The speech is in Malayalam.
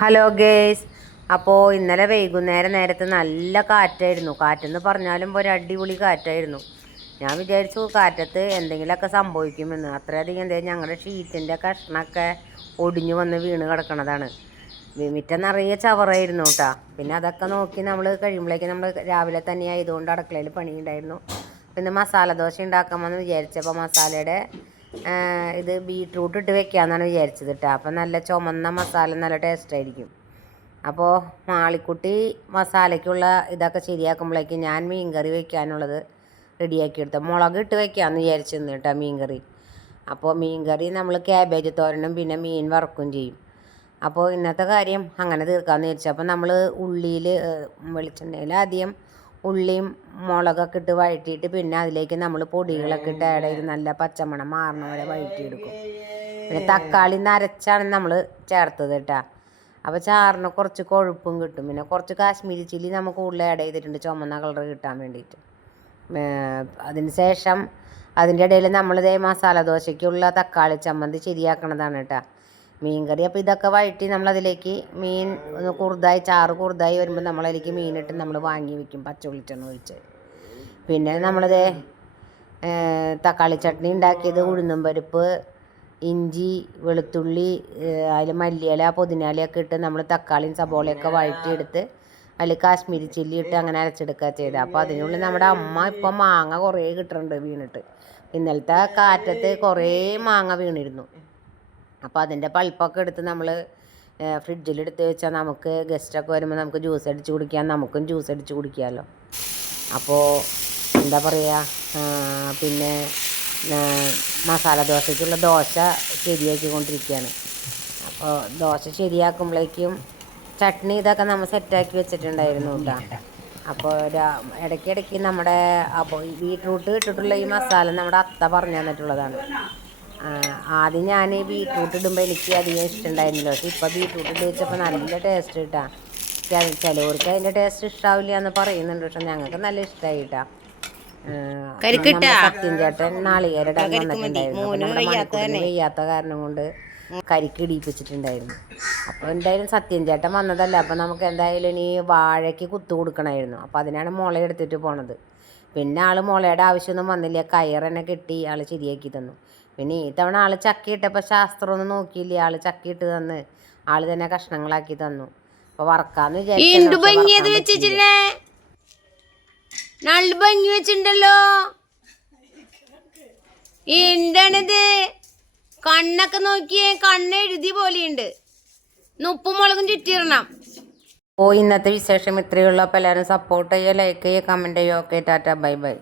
Hello guys. അപ്പോൾ ഇന്നലെ വൈകുന്നേരം നേരത്ത് നല്ല കാറ്റായിരുന്നു. കാറ്റെന്ന് പറഞ്ഞാലും ഒരു അടിപൊളി കാറ്റായിരുന്നു. ഞാൻ വിചാരിച്ചു കാറ്റത്ത് എന്തെങ്കിലുമൊക്കെ സംഭവിക്കുമെന്ന്. അത്രയധികം എന്തായാലും ഞങ്ങളുടെ ഷീറ്റിൻ്റെ കഷ്ണമൊക്കെ ഒടിഞ്ഞു വന്ന് വീണ് കിടക്കണതാണ്. മിറ്റം നിറയെ ചവറായിരുന്നു കേട്ടോ. പിന്നെ അതൊക്കെ നോക്കി നമ്മൾ കഴിയുമ്പോഴേക്കും നമ്മൾ രാവിലെ തന്നെ ആയതുകൊണ്ട് അടുക്കളയിൽ പണിയുണ്ടായിരുന്നു. പിന്നെ മസാല ദോശ ഉണ്ടാക്കാമെന്ന് വിചാരിച്ചപ്പോൾ മസാലയുടെ ഇത് ബീട്രൂട്ട് ഇട്ട് വെക്കാമെന്നാണ് വിചാരിച്ചത് കേട്ടോ. അപ്പം നല്ല ചുമന്ന മസാല നല്ല ടേസ്റ്റായിരിക്കും. അപ്പോൾ മാളിക്കുട്ടി മസാലയ്ക്കുള്ള ഇതൊക്കെ ശരിയാക്കുമ്പോഴേക്കും ഞാൻ മീൻ കറി വെക്കാനുള്ളത് റെഡിയാക്കി എടുത്തു. മുളക് ഇട്ട് വെക്കാമെന്ന് വിചാരിച്ചിരുന്നു കേട്ടോ മീൻ കറി. അപ്പോൾ മീൻ കറി നമ്മൾ ക്യാബേജ് തോരനും പിന്നെ മീൻ വറക്കും ചെയ്യും. അപ്പോൾ ഇന്നത്തെ കാര്യം അങ്ങനെ തീർക്കാമെന്ന് വിചാരിച്ചു. അപ്പോൾ നമ്മൾ ഉള്ളിയിൽ വെളിച്ചെണ്ണയിൽ ആദ്യം ഉള്ളിയും മുളകൊക്കെ ഇട്ട് വഴറ്റിയിട്ട് പിന്നെ അതിലേക്ക് നമ്മൾ പൊടികളൊക്കെ ഇട്ട് ആഡ് ചെയ്ത് നല്ല പച്ചമണം മാറണ വരെ വഴറ്റിയെടുക്കും. പിന്നെ തക്കാളി നരച്ചാണ് നമ്മൾ ചേർത്തത് കേട്ടോ. അപ്പോൾ ചാറിന് കുറച്ച് കൊഴുപ്പും കിട്ടും. പിന്നെ കുറച്ച് കാശ്മീരി ചില്ലി നമുക്ക് ഉള്ളിൽ ആഡ് ചെയ്തിട്ടുണ്ട് ചുമന്ന കളർ കിട്ടാൻ വേണ്ടിയിട്ട്. അതിന് ശേഷം അതിൻ്റെ ഇടയിൽ നമ്മളിതേ മസാല ദോശയ്ക്കുള്ള തക്കാളി ചമ്മന്തി ശരിയാക്കണതാണ് കേട്ടോ മീൻ കറി. അപ്പോൾ ഇതൊക്കെ വഴറ്റി നമ്മളതിലേക്ക് മീൻ ഒന്ന് കുറുതായി ചാറ് കുറുതായി വരുമ്പോൾ നമ്മളതിലേക്ക് മീനിട്ട് നമ്മൾ വാങ്ങി വയ്ക്കും പച്ച വെളിച്ചെണ്ണ ഒഴിച്ച്. പിന്നെ നമ്മളിത് തക്കാളി ചട്നി ഉണ്ടാക്കിയത് ഉഴുന്നും പരിപ്പ്, ഇഞ്ചി, വെളുത്തുള്ളി, അതിൽ മല്ലിയില പുതിനയിലയൊക്കെ ഇട്ട് നമ്മൾ തക്കാളിയും സബോളയൊക്കെ വഴറ്റിയെടുത്ത് അതിൽ കാശ്മീരി ചില്ലി ഇട്ട് അങ്ങനെ അരച്ചെടുക്കുക ചെയ്തത്. അപ്പോൾ അതിനുള്ളിൽ നമ്മുടെ അമ്മ ഇപ്പം മാങ്ങ കുറേ കിട്ടുന്നുണ്ട് വീണിട്ട്. ഇന്നലത്തെ കാറ്റത്ത് കുറേ മാങ്ങ വീണിരുന്നു. അപ്പോൾ അതിൻ്റെ പൾപ്പൊക്കെ എടുത്ത് നമ്മൾ ഫ്രിഡ്ജിലെടുത്ത് വെച്ചാൽ നമുക്ക് ഗസ്റ്റൊക്കെ വരുമ്പോൾ നമുക്ക് ജ്യൂസ് അടിച്ച് കുടിക്കാം, നമുക്കും ജ്യൂസ് അടിച്ച് കുടിക്കാമല്ലോ. അപ്പോൾ എന്താ പറയുക, പിന്നെ മസാല ദോശയ്ക്കുള്ള ദോശ ശരിയാക്കിക്കൊണ്ടിരിക്കുകയാണ്. അപ്പോൾ ദോശ ശരിയാക്കുമ്പോഴേക്കും ചട്നി ഇതൊക്കെ നമ്മൾ സെറ്റാക്കി വെച്ചിട്ടുണ്ടായിരുന്നു കേട്ടോ. അപ്പോൾ ഇടയ്ക്കിടയ്ക്ക് നമ്മുടെ അപ്പോൾ ബീട്രൂട്ട് ഇട്ടിട്ടുള്ള ഈ മസാല നമ്മുടെ അത്ത പറഞ്ഞു തന്നിട്ടുള്ളതാണ്. ആദ്യം ഞാൻ ബീട്രൂട്ട് ഇടുമ്പോൾ എനിക്ക് അധികം ഇഷ്ടമുണ്ടായിരുന്നില്ല. പക്ഷേ ഇപ്പോൾ ബീട്രൂട്ട് ഇട്ട് വെച്ചപ്പോൾ നല്ല ടേസ്റ്റ് കിട്ടാ. ചിലവർക്ക് അതിൻ്റെ ടേസ്റ്റ് ഇഷ്ടാവില്ല എന്ന് പറയുന്നുണ്ട്. പക്ഷെ ഞങ്ങൾക്ക് നല്ല ഇഷ്ടമായി കേട്ടാ. സത്യം ചേട്ടൻ നാളികേരം ഇടാൻ വന്നിട്ടുണ്ടായിരുന്നു. അപ്പോൾ നമ്മുടെ മണിക്കൂറിന് വെയ്യാത്ത കാരണം കൊണ്ട് കരിക്ക് ഇടിപ്പിച്ചിട്ടുണ്ടായിരുന്നു. അപ്പോൾ എന്തായാലും സത്യം ചേട്ടൻ വന്നതല്ല. അപ്പോൾ നമുക്ക് എന്തായാലും ഇനി വാഴയ്ക്ക് കുത്തു കൊടുക്കണമായിരുന്നു. അപ്പോൾ അതിനാണ് മുള എടുത്തിട്ട് പോണത്. പിന്നെ ആൾ മുളയുടെ ആവശ്യമൊന്നും വന്നില്ല, കയറെന്നെ കെട്ടി ആൾ ശരിയാക്കി തന്നു. പിന്നെ ഈ തവണ ആൾ ചക്കിയിട്ടപ്പോൾ ശാസ്ത്രമൊന്നും നോക്കിയില്ല, ആൾ ചക്കിയിട്ട് തന്ന് ആൾ തന്നെ കഷ്ണങ്ങളാക്കി തന്നു. അപ്പോൾ വറക്കാന്ന് വെച്ചിട്ടുണ്ടല്ലോ. എന്താണിത്? കണ്ണൊക്കെ നോക്കിയേ, കണ്ണ് എഴുതി പോലെയുണ്ട്. ഉപ്പും മുളകും ചുറ്റിയിടണം. ഓ ഇന്നത്തെ വിശേഷം ഇത്രയുള്ള. അപ്പോൾ എല്ലാവരും സപ്പോർട്ട് ചെയ്യുക, ലൈക്ക് ചെയ്യുക, കമൻറ്റ് ചെയ്യുക. Okay, Tata, bye bye.